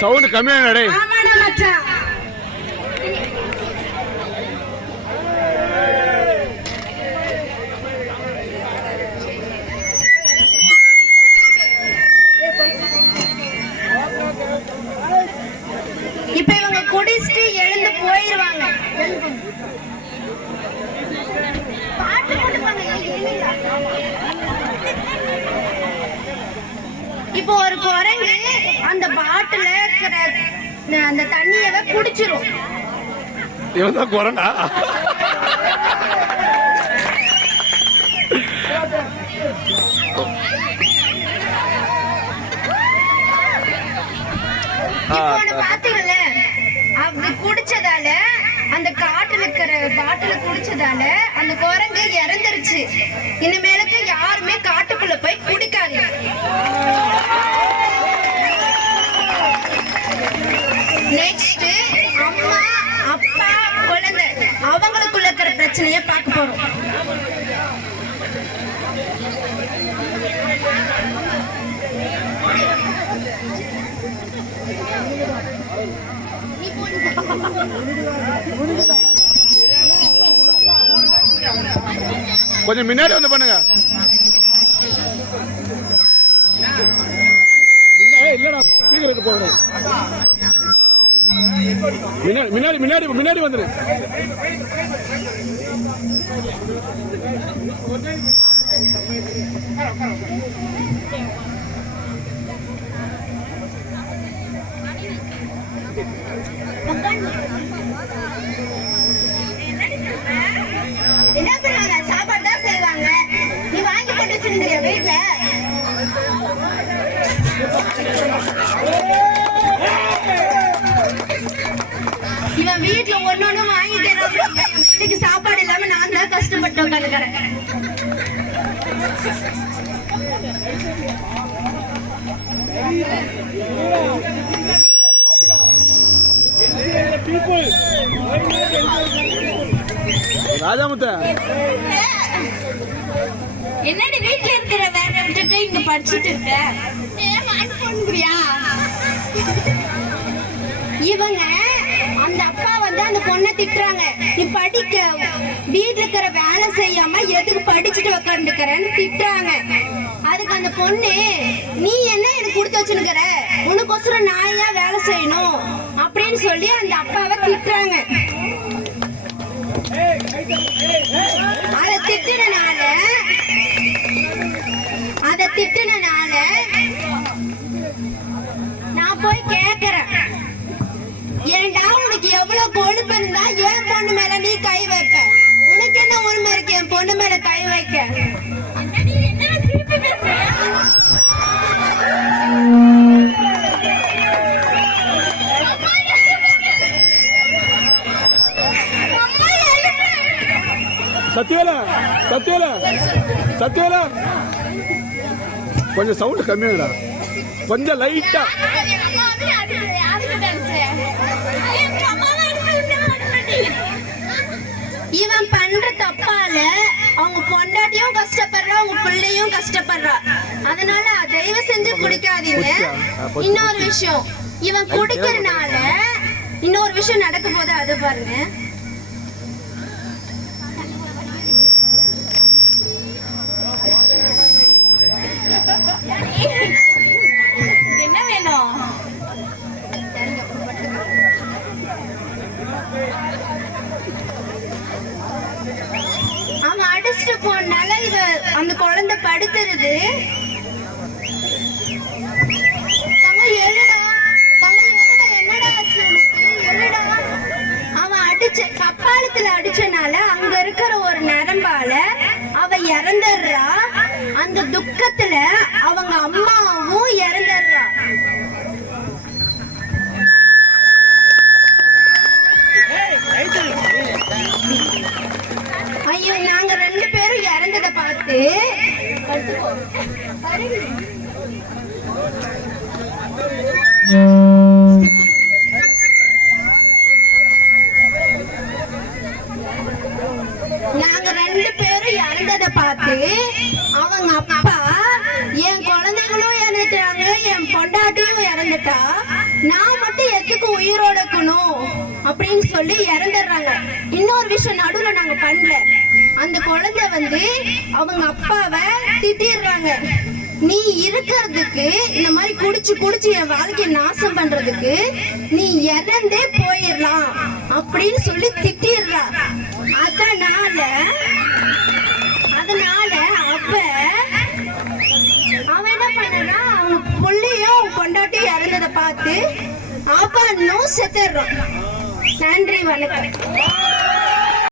Sound கம்மியான டேய். ஆமாடா மச்சான். இப்ப இவங்க குடிச்சிட்டு எழுந்து போயிருவாங்க. பாட்டு போட்டுப்பாங்க. இப்போ ஒரு குரங்கு அந்த பாட்டில இருக்கிற அந்த தண்ணியவே குடிச்சிரும். இவன் குரங்கா? பாத்தீங்கல்ல, அப்படி குடிச்சதால அந்த காட்டுல இருக்கிற பாட்டில குடிச்சதால அந்த குரங்கு இறந்துருச்சு. இனிமேலுக்கு யாருமே காட்டுக்குள்ள போய் குடிக்காதீங்க. நெக்ஸ்ட் அம்மா அப்பா குழந்தை அவங்களுக்குள்ள இருக்கிற பிரச்சனைய பார்க்க போறோம். கொஞ்சம் முன்னாடி வந்து பண்ணுங்க. இல்லடா ஸ்பீக்கர் போகணும். முன்னாடி முன்னாடி முன்னாடி வந்துரு. என்ன பண்ணுவாங்க? சாப்பாடு தான் செய்வாங்க. நீ வாங்கி கொண்டு வச்சிருந்தியா வீட்டுல? இவன் வீட்டுல ஒன்னொன்னு வாங்கிட்டேன். வீட்டுக்கு சாப்பாடு இல்லாம நான் தான் கஷ்டப்பட்டு உட்காந்துக்கிறேன். ராஜாமுத்த என்னடி வீட்டுல இருக்கிற வேலை விட்டுட்டு இங்க படிச்சுட்டு இருக்க? இவங்க அந்த அப்பா வந்து அந்த பொண்ணை திட்டுறாங்க. நீ படிக்க வீட்டுல இருக்கிற வேலை செய்யாம எதுக்கு படிச்சுட்டு உக்காந்துக்கிறன்னு திட்டுறாங்க. அதுக்கு அந்த பொண்ணு, நீ என்ன எனக்கு கொடுத்து வச்சுருக்கிற, உனக்கொசரம் நான் ஏன் வேலை செய்யணும் அப்படின்னு சொல்லி அந்த அப்பாவை திட்டுறாங்க. அதை திட்டுனால நான் போய் கேக்குறேன், ஏண்டா உனக்கு எவ்வளவு கொழுப்பு இருந்தா என் பொண்ணு மேல நீ கை வைப்ப? உனக்கு என்ன உரிமை இருக்கு என் பொண்ணு மேல கை வைக்க? சத்யால சத்யால சத்யால கொஞ்சம் சவுண்ட் கம்மியாடா, கொஞ்சம் லைட்டா. இவன் பண்ற தப்பால அவங்க பொண்டாட்டியும் கஷ்டப்படுறா, அவங்க பிள்ளையும் கஷ்டப்படுறா. அதனால தயவு செஞ்சு குடிக்காதீங்க. இன்னொரு விஷயம், இவன் குடிக்கிறதுனால இன்னொரு விஷயம் நடக்கும் போது அது பாருங்க. என்ன வேணும்? அவன் அடிச்சுட்டு போனால இவ அந்த குழந்தை படுத்துருது. தங்க எழுடா, தங்க எழுடா, என்னடா ஆச்சு உனக்கு? எழுடா. அவன் அடிச்ச கப்பாலத்துல அடிச்சனால அங்க இருக்கிற ஒரு நரம்பால அவ இறந்துடுறா. அந்த துக்கத்துல அவங்க அம்மாவும் இறந்துடுறா. ஐயோ, நாங்க 2 பேரும் இறந்ததை பார்த்து பார்த்து அவங்க அப்பா என் குழந்தைங்களும் இறந்துட்டாங்க, என் பொண்டாட்டியும் இறந்துட்டா, நான் மட்டும் எதுக்கு உயிரோட இருக்கணும் அப்படின்னு சொல்லி இறந்துடுறாங்க. இன்னொரு விஷயம் நடுவுல நாங்க பண்ணல, அந்த குழந்தை வந்து அவங்க அப்பாவை திட்டிடுறாங்க. நீ இருக்கிறதுக்கு இந்த மாதிரி குடிச்சு குடிச்சு என் வாழ்க்கையை நாசம் பண்றதுக்கு நீ இறந்தே போயிடலாம் அப்படின்னு சொல்லி திட்டிடுறா. அதனால அப்ப அவன் என்ன பண்ணா, அவங்க புள்ளியும் கொண்டாட்டியும் இறந்ததை பார்த்து அப்பா இன்னும் செத்துடுறான். நன்றி, வணக்கம்.